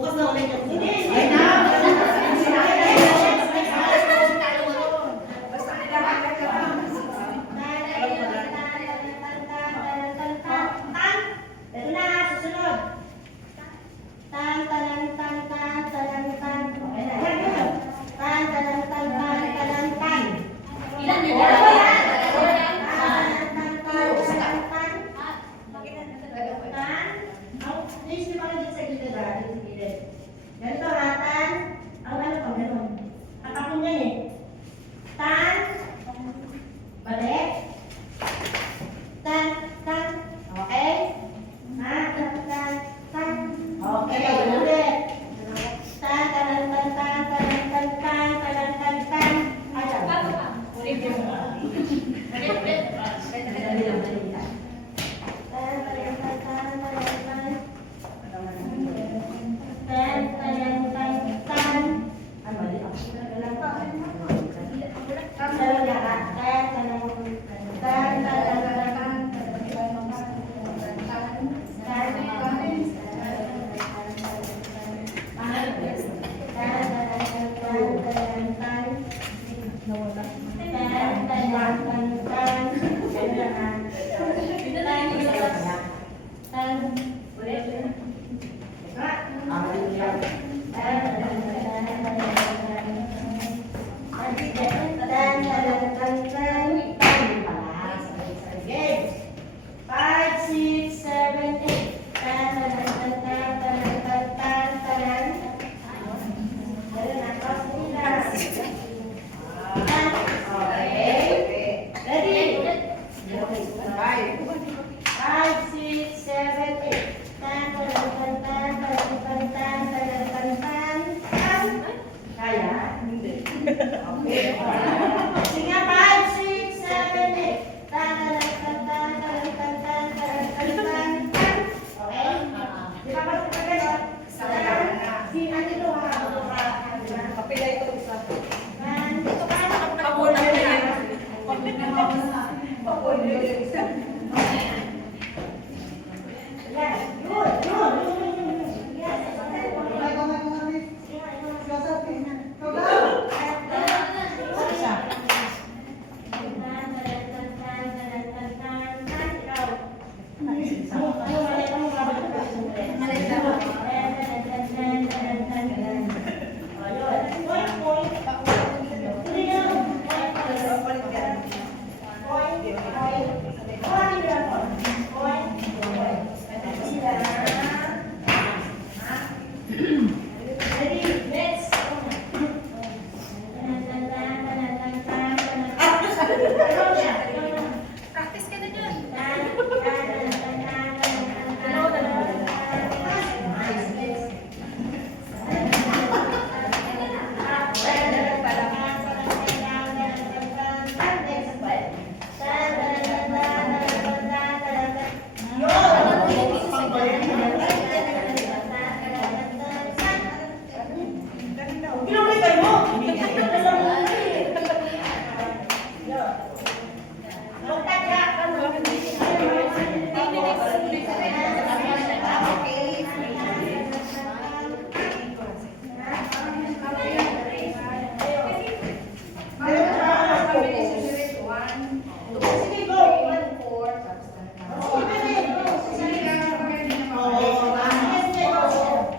Bukas na ulit yung sige. Ay na! Ganito ha, tan. Ang ano pag gano'n? Katapon yan eh. Tan. Balik. Tan, tan. Okay? Ha? Tan, tan, tan. Okay, ulit. Tan, tanan, tan, tan, tanan, tan, tan, tanan, tan, tan. Ayan. Ulit yung ulit. Kaya? Hindi. Okay.